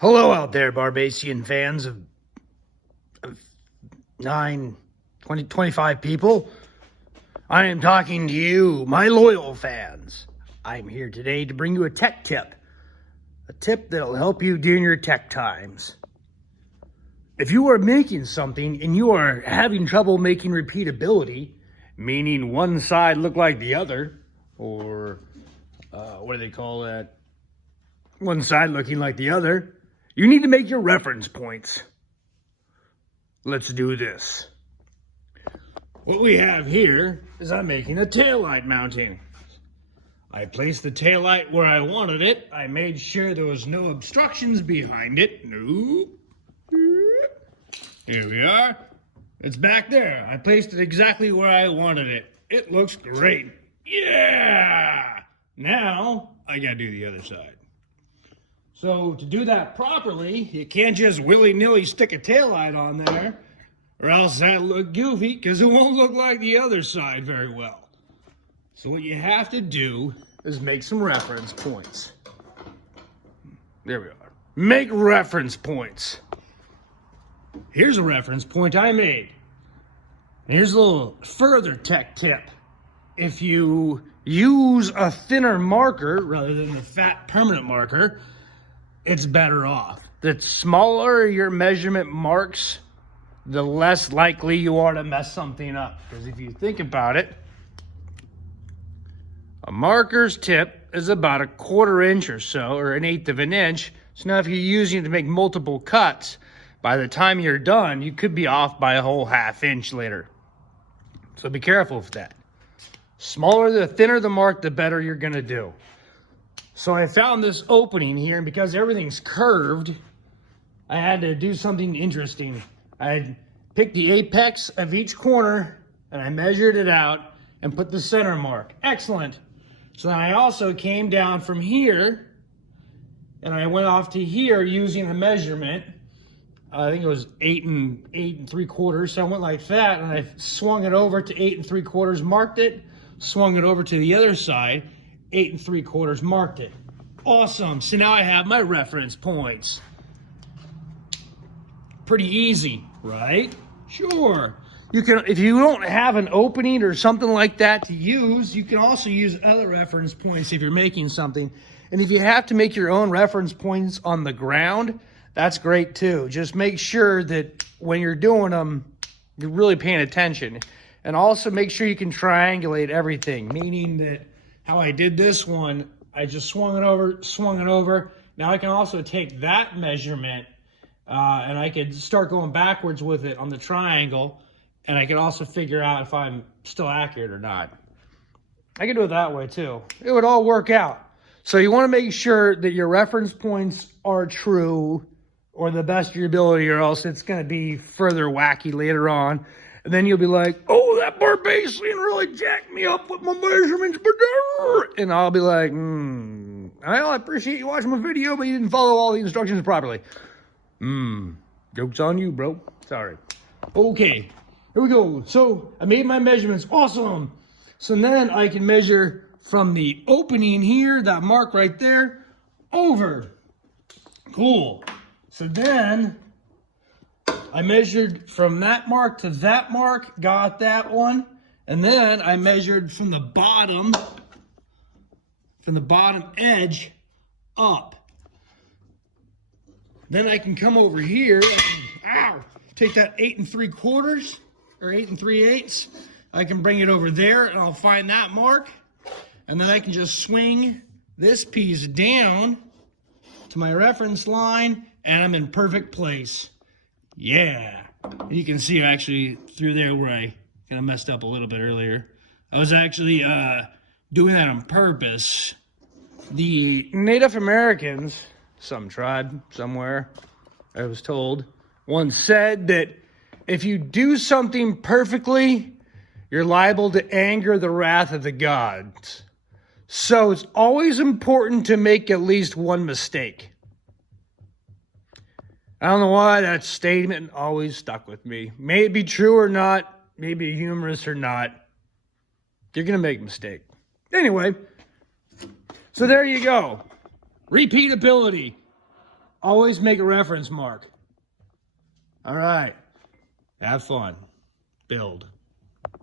Hello out there, Barbassian fans of 25 people. I am talking to you, my loyal fans. I'm here today to bring you a tech tip. A tip that'll help you during your tech times. If you are making something and you are having trouble making repeatability, meaning one side look like the other, or what do they call that? One side looking like the other, you need to make your reference points. Let's do this. What we have here is I'm making a taillight mounting. I placed the taillight where I wanted it. I made sure there was no obstructions behind it. No. Here we are. It's back there. I placed it exactly where I wanted it. It looks great. Yeah! Now, I gotta do the other side. So to do that properly, you can't just willy-nilly stick a taillight on there, or else that'll look goofy, because it won't look like the other side very well. So what you have to do is make some reference points. There we are. Make reference points. Here's a reference point I made. Here's a little further tech tip. If you use a thinner marker rather than the fat permanent marker, it's better off. The smaller your measurement marks, the less likely you are to mess something up. Because if you think about it, a marker's tip is about 1/4 inch or so, or 1/8 of an inch. So now if you're using it to make multiple cuts, by the time you're done, you could be off by a whole 1/2 inch later. So be careful with that. Smaller, the thinner the mark, the better you're gonna do. So I found this opening here, and because everything's curved, I had to do something interesting. I picked the apex of each corner, and I measured it out and put the center mark. Excellent. So then I also came down from here, and I went off to here using a measurement. I think it was 8 3/4. So I went like that, and I swung it over to 8 3/4, marked it, swung it over to the other side, 8 3/4, marked it. Awesome. So now I have my reference points. Pretty easy, right? Sure. You can, if you don't have an opening or something like that to use, you can also use other reference points if you're making something. And if you have to make your own reference points on the ground, that's great too. Just make sure that when you're doing them, you're really paying attention. And also make sure you can triangulate everything, meaning that how I did this one, I just swung it over. Now I can also take that measurement and I could start going backwards with it on the triangle, and I can also figure out if I'm still accurate or not. I can do it that way too. It would all work out. So you want to make sure that your reference points are true or the best of your ability, or else it's going to be further wacky later on. And then you'll be like, oh, that Barbassian really jacked me up with my measurements. And I'll be like, I appreciate you watching my video, but you didn't follow all the instructions properly. Joke's on you, bro. Sorry. Okay, here we go. So I made my measurements. Awesome. So then I can measure from the opening here, that mark right there, over. Cool. So then I measured from that mark to that mark, got that one. And then I measured from the bottom edge up. Then I can come over here, take that 8 3/4 or 8 3/8. I can bring it over there and I'll find that mark. And then I can just swing this piece down to my reference line, and I'm in perfect place. Yeah. You can see actually through there where I kind of messed up a little bit earlier. I was actually doing that on purpose. The Native Americans, some tribe somewhere, I was told, once said that if you do something perfectly, you're liable to anger the wrath of the gods. So it's always important to make at least one mistake. I don't know why that statement always stuck with me. May it be true or not, maybe humorous or not, you're going to make a mistake. Anyway, so there you go. Repeatability. always make a reference mark. All right. Have fun. Build.